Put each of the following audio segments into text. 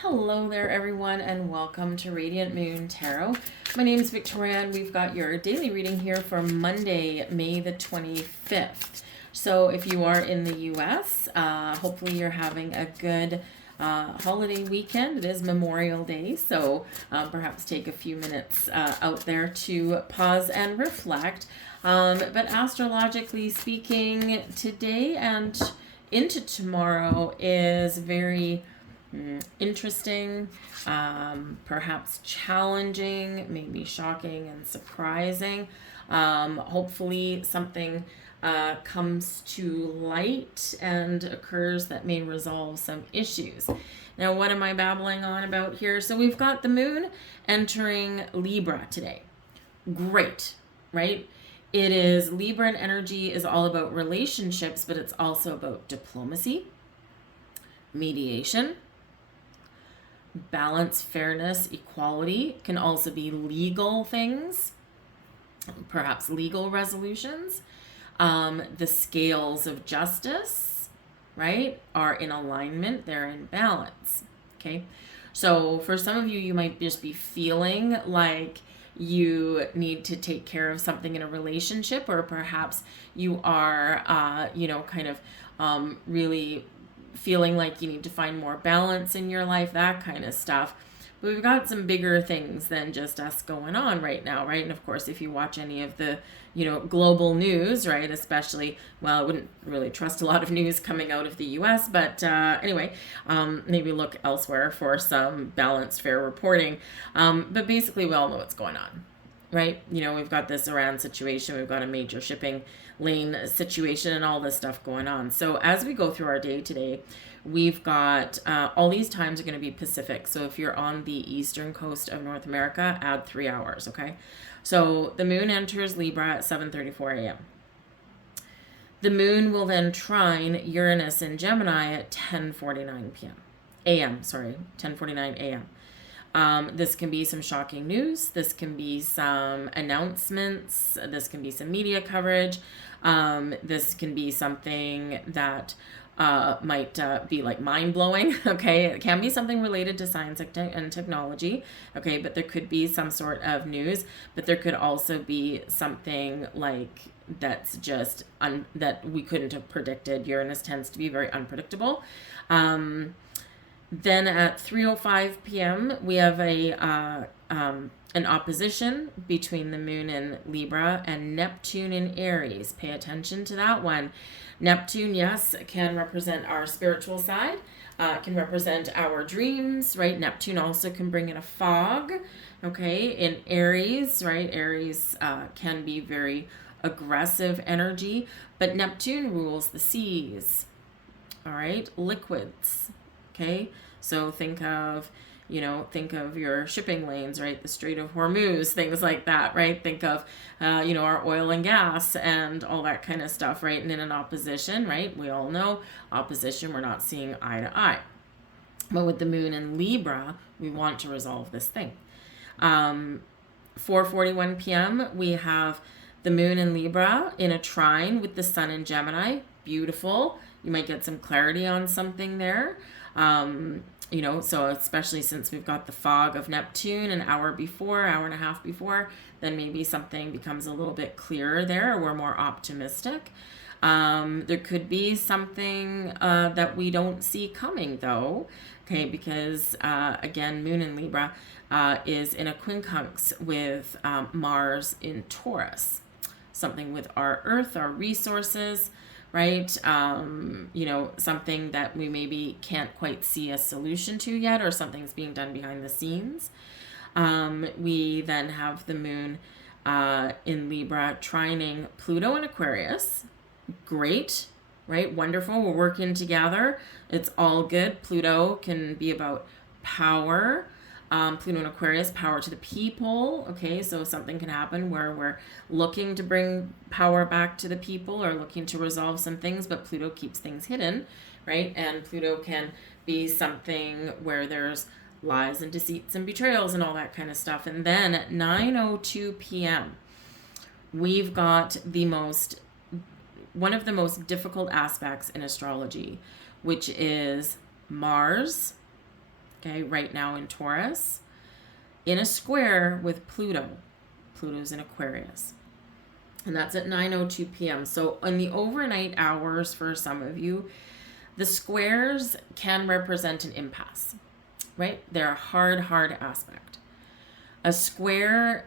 Hello there, everyone, and welcome to Radiant Moon Tarot. My name is Victoria, and we've got your daily reading here for Monday, May the 25th. So if you are in the U.S., hopefully you're having a good holiday weekend. It is Memorial Day, so perhaps take a few minutes out there to pause and reflect. But astrologically speaking, today and into tomorrow is very interesting, perhaps challenging, maybe shocking and surprising. Hopefully something comes to light and occurs that may resolve some issues. Now, what am I babbling on about here? So we've got the moon entering Libra today. Great, right? It is Libran energy is all about relationships, but it's also about diplomacy, mediation, balance, fairness, equality. Can also be legal things, perhaps legal resolutions. The scales of justice, right, are in alignment, they're in balance. Okay, so for some of you, you might just be feeling like you need to take care of something in a relationship, or perhaps you are, kind of really feeling like you need to find more balance in your life, that kind of stuff. But we've got some bigger things than just us going on right now, right? And of course, if you watch any of the, global news, right, especially, well, I wouldn't really trust a lot of news coming out of the US, but anyway, maybe look elsewhere for some balanced, fair reporting. But basically, we all know what's going on, right? We've got this Iran situation, we've got a major shipping lane situation, and all this stuff going on. So as we go through our day today, we've got all these times are going to be Pacific. So if you're on the eastern coast of North America, add 3 hours, okay? So the moon enters Libra at 7:34 a.m. The moon will then trine Uranus in Gemini at 10:49 p.m. a.m. 10:49 a.m. This can be some shocking news. This can be some announcements. This can be some media coverage. This can be something that might be like mind-blowing. Okay, it can be something related to science and technology. Okay, but there could be some sort of news, but there could also be something like that's just that we couldn't have predicted. Uranus tends to be very unpredictable. Then at 3:05 p.m. we have an opposition between the moon in Libra and Neptune in Aries. Pay attention to that one. Neptune, yes, can represent our spiritual side, can represent our dreams, right? Neptune also can bring in a fog, okay? In Aries, right? Aries can be very aggressive energy, but Neptune rules the seas, all right? Liquids, okay? So think of your shipping lanes, right? The Strait of Hormuz, things like that, right? Think of, our oil and gas and all that kind of stuff, right? And in an opposition, right? We all know opposition, we're not seeing eye to eye. But with the moon in Libra, we want to resolve this thing. 4:41 p.m., we have the moon in Libra in a trine with the sun in Gemini. Beautiful. You might get some clarity on something there. So especially since we've got the fog of Neptune an hour and a half before, then maybe something becomes a little bit clearer there, or we're more optimistic. There could be something that we don't see coming, though, okay, because again, moon in Libra is in a quincunx with Mars in Taurus. Something with our earth, our resources, right? Something that we maybe can't quite see a solution to yet, or something's being done behind the scenes. We then have the moon in Libra trining Pluto in Aquarius. Great, right? Wonderful. We're working together. It's all good. Pluto can be about power. Pluto in Aquarius, power to the people. Okay, so something can happen where we're looking to bring power back to the people, or looking to resolve some things, but Pluto keeps things hidden, right? And Pluto can be something where there's lies and deceits and betrayals and all that kind of stuff. And then at 9:02 p.m., we've got one of the most difficult aspects in astrology, which is Mars okay, right now in Taurus, in a square with Pluto. Pluto's in Aquarius. And that's at 9:02 p.m. So in the overnight hours for some of you, the squares can represent an impasse, right? They're a hard aspect. A square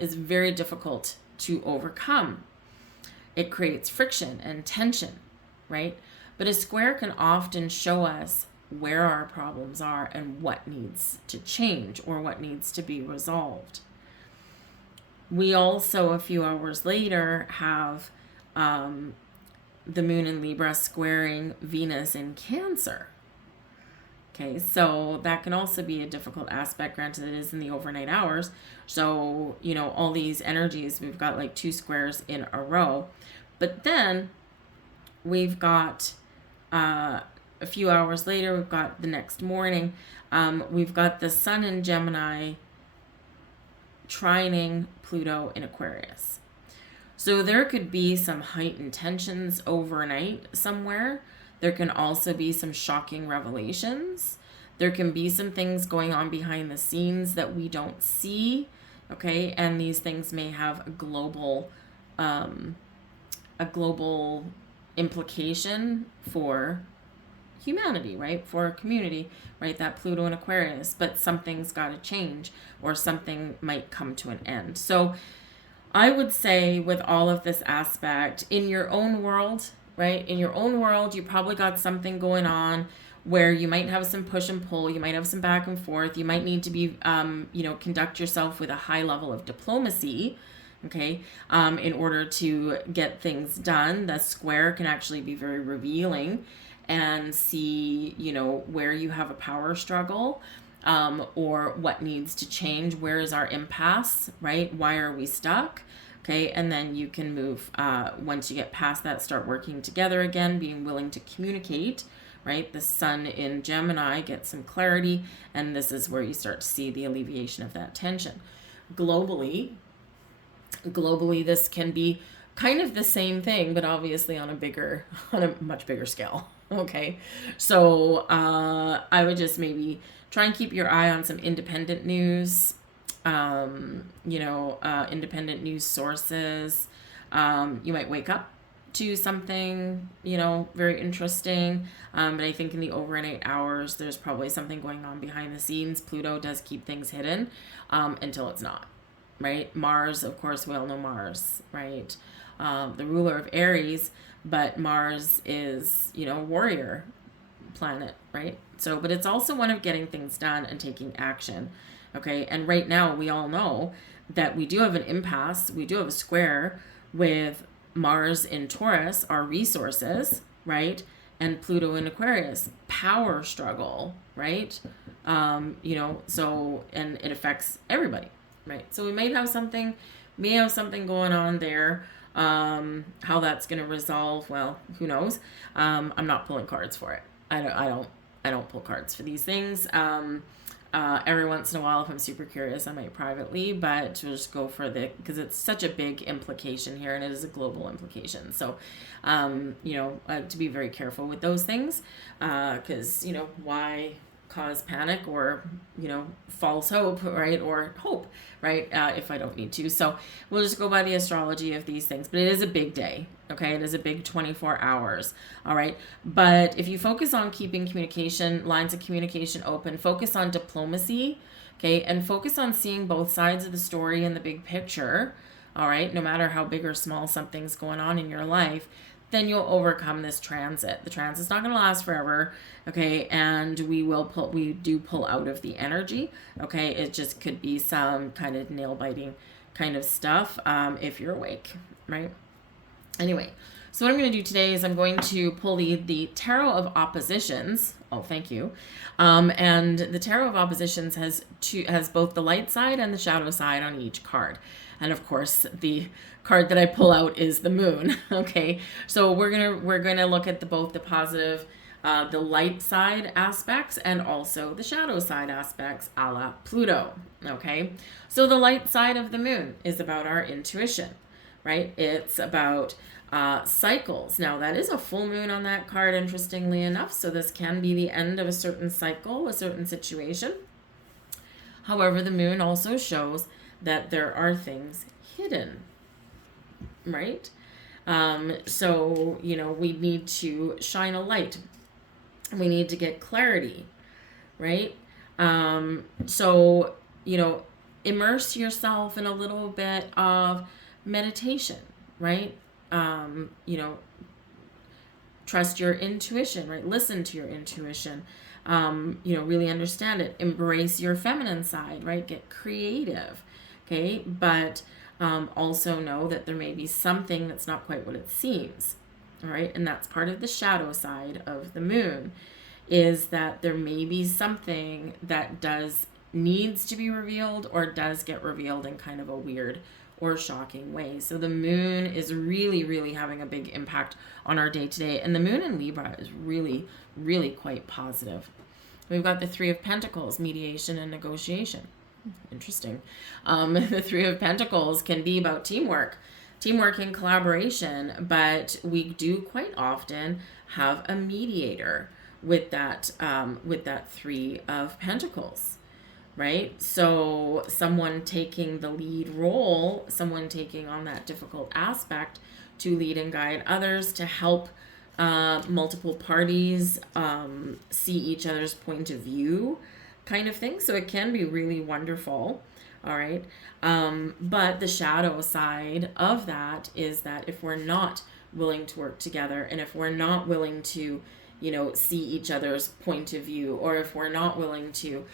is very difficult to overcome. It creates friction and tension, right? But a square can often show us where our problems are and what needs to change or what needs to be resolved. We also, a few hours later, have the moon in Libra squaring Venus in Cancer. Okay, so that can also be a difficult aspect. Granted, it is in the overnight hours. So, you know, all these energies, we've got like 2 squares in a row. But then we've got a few hours later, we've got the next morning, we've got the sun in Gemini trining Pluto in Aquarius. So there could be some heightened tensions overnight somewhere. There can also be some shocking revelations. There can be some things going on behind the scenes that we don't see, okay? And these things may have a global implication for humanity, right? For a community, right? That Pluto in Aquarius, but something's got to change or something might come to an end. So I would say with all of this aspect in your own world, right? In your own world, you probably got something going on where you might have some push and pull. You might have some back and forth. You might need to be, conduct yourself with a high level of diplomacy, okay, in order to get things done. The square can actually be very revealing and see, where you have a power struggle, or what needs to change. Where is our impasse, right? Why are we stuck? Okay, and then you can move, once you get past that, start working together again, being willing to communicate, right? The sun in Gemini gets some clarity, and this is where you start to see the alleviation of that tension. Globally, this can be kind of the same thing, but obviously on a much bigger scale. Okay, so I would just maybe try and keep your eye on some independent news, independent news sources. You might wake up to something, very interesting. But I think in the overnight hours, there's probably something going on behind the scenes. Pluto does keep things hidden until it's not, right? Mars, of course, we all know Mars, right? The ruler of Aries, but Mars is, warrior planet, right? So, but it's also one of getting things done and taking action, okay? And right now, we all know that we do have an impasse. We do have a square with Mars in Taurus, our resources, right? And Pluto in Aquarius, power struggle, right? So, and it affects everybody, right? So we may have something going on there. How that's going to resolve, well, who knows? I'm not pulling cards for it. I don't pull cards for these things. Every once in a while, if I'm super curious, I might privately, but to just go for because it's such a big implication here, and it is a global implication. So, to be very careful with those things, because, why cause panic or, false hope, right? Or hope, right? If I don't need to. So we'll just go by the astrology of these things, but it is a big day. Okay. It is a big 24 hours. All right. But if you focus on keeping lines of communication open, focus on diplomacy, okay, and focus on seeing both sides of the story and the big picture. All right. No matter how big or small something's going on in your life, then you'll overcome this transit. The transit's not going to last forever, okay? And we do pull out of the energy, okay? It just could be some kind of nail-biting kind of stuff if you're awake, right? Anyway, so what I'm going to do today is I'm going to pull the Tarot of Oppositions. Oh, thank you. And the Tarot of Oppositions has both the light side and the shadow side on each card. And of course, the card that I pull out is the moon. Okay, so we're gonna look at both the positive, the light side aspects, and also the shadow side aspects, a la Pluto. Okay, so the light side of the moon is about our intuition, right? It's about Cycles. Now, that is a full moon on that card, interestingly enough. So this can be the end of a certain cycle, a certain situation. However, the moon also shows that there are things hidden, right? So, we need to shine a light. We need to get clarity, right? So, immerse yourself in a little bit of meditation, right? Trust your intuition, right? Listen to your intuition. Really understand it. Embrace your feminine side, right? Get creative, okay? But also know that there may be something that's not quite what it seems, all right? And that's part of the shadow side of the moon, is that there may be something that needs to be revealed or does get revealed in kind of a weird or shocking way. So the moon is really, really having a big impact on our day to day. And the moon in Libra is really, really quite positive. We've got the Three of Pentacles, mediation and negotiation. Interesting. The Three of Pentacles can be about teamwork and collaboration, but we do quite often have a mediator with that Three of Pentacles. Right? So someone taking the lead role, someone taking on that difficult aspect to lead and guide others, to help multiple parties see each other's point of view, kind of thing. So it can be really wonderful. All right. But the shadow side of that is that if we're not willing to work together, and if we're not willing to, see each other's point of view, or if we're not willing to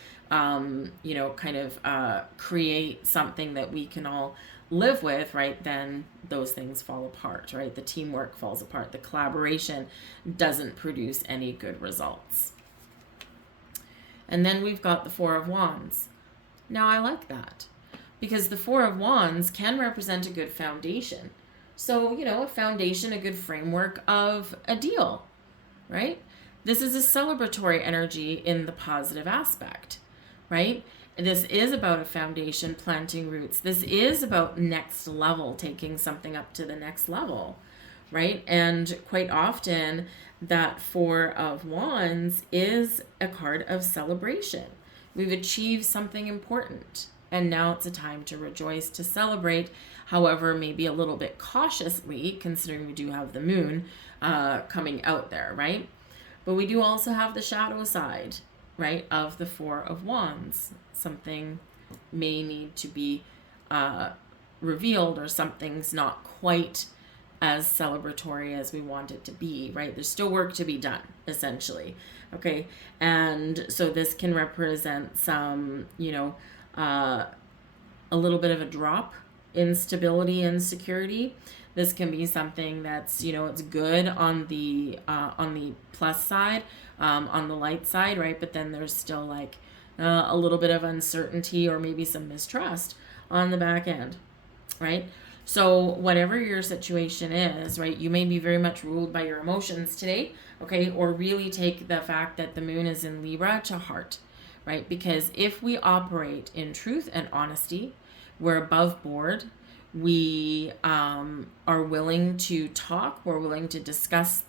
create something that we can all live with, right, then those things fall apart, right? The teamwork falls apart. The collaboration doesn't produce any good results. And then we've got the Four of Wands. Now, I like that because the Four of Wands can represent a good foundation. So, a foundation, a good framework of a deal, right? This is a celebratory energy in the positive aspect, right? This is about a foundation, planting roots. This is about next level, taking something up to the next level, right? And quite often that Four of Wands is a card of celebration. We've achieved something important, and now it's a time to rejoice, to celebrate, however, maybe a little bit cautiously, considering we do have the moon coming out there, right? But we do also have the shadow side, right, of the Four of Wands. Something may need to be revealed, or something's not quite as celebratory as we want it to be, right? There's still work to be done, essentially, okay? And so this can represent some, a little bit of a drop in stability and security. This can be something that's, it's good on the plus side, on the light side, right? But then there's still like a little bit of uncertainty or maybe some mistrust on the back end, right? So whatever your situation is, right, you may be very much ruled by your emotions today, okay? Or really take the fact that the moon is in Libra to heart, right? Because if we operate in truth and honesty, we're above board, we are willing to talk, we're willing to discuss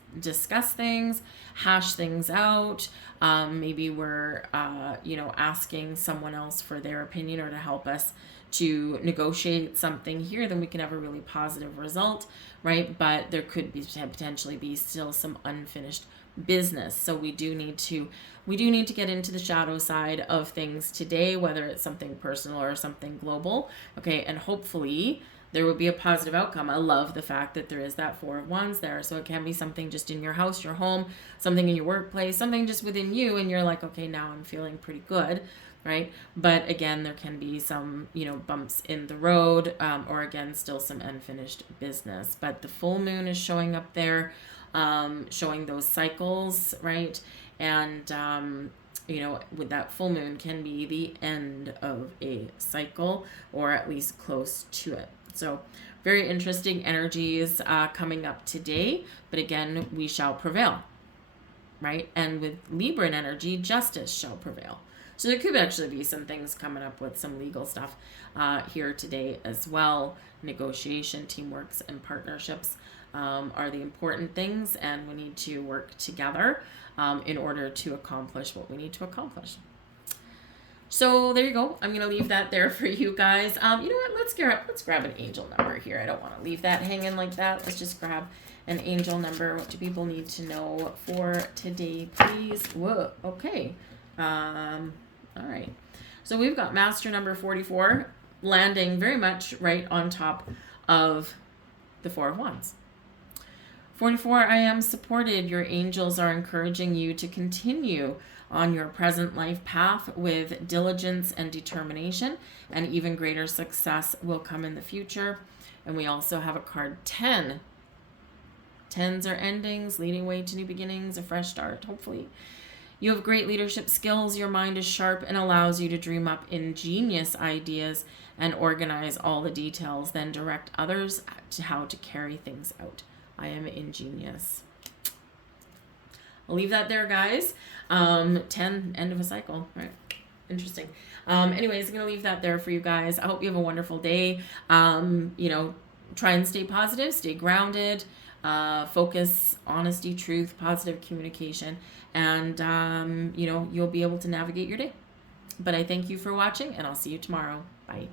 things, hash things out. Maybe we're, asking someone else for their opinion or to help us to negotiate something here, then we can have a really positive result, right? But there could be potentially be still some unfinished business. So we do need to get into the shadow side of things today, whether it's something personal or something global, okay? And hopefully there will be a positive outcome. I love the fact that there is that Four of Wands there. So it can be something just in your house, your home, something in your workplace, something just within you, and you're like, okay, now I'm feeling pretty good, right? But again, there can be some, bumps in the road, or again, still some unfinished business. But the full moon is showing up there, showing those cycles, right? And, with that full moon can be the end of a cycle, or at least close to it. So very interesting energies coming up today, but again, we shall prevail, right? And with Libran energy, justice shall prevail. So there could actually be some things coming up with some legal stuff here today as well. Negotiation, teamworks, and partnerships are the important things, and we need to work together in order to accomplish what we need to accomplish. So there you go. I'm gonna leave that there for you guys. You know what? Let's grab an angel number here. I don't want to leave that hanging like that. Let's just grab an angel number. What do people need to know for today, please? Whoa. Okay. All right. So we've got master number 44 landing very much right on top of the Four of Wands. 44, I am supported. Your angels are encouraging you to continue on your present life path with diligence and determination, and even greater success will come in the future. And we also have a card 10. 10s are endings, leading way to new beginnings, a fresh start, hopefully. You have great leadership skills. Your mind is sharp and allows you to dream up ingenious ideas and organize all the details, then direct others to how to carry things out. I am ingenious. I'll leave that there, guys. 10, end of a cycle, right? Interesting. Anyways, I'm going to leave that there for you guys. I hope you have a wonderful day. You know, try and stay positive, stay grounded, focus, honesty, truth, positive communication, and, you know, you'll be able to navigate your day. But I thank you for watching, and I'll see you tomorrow. Bye.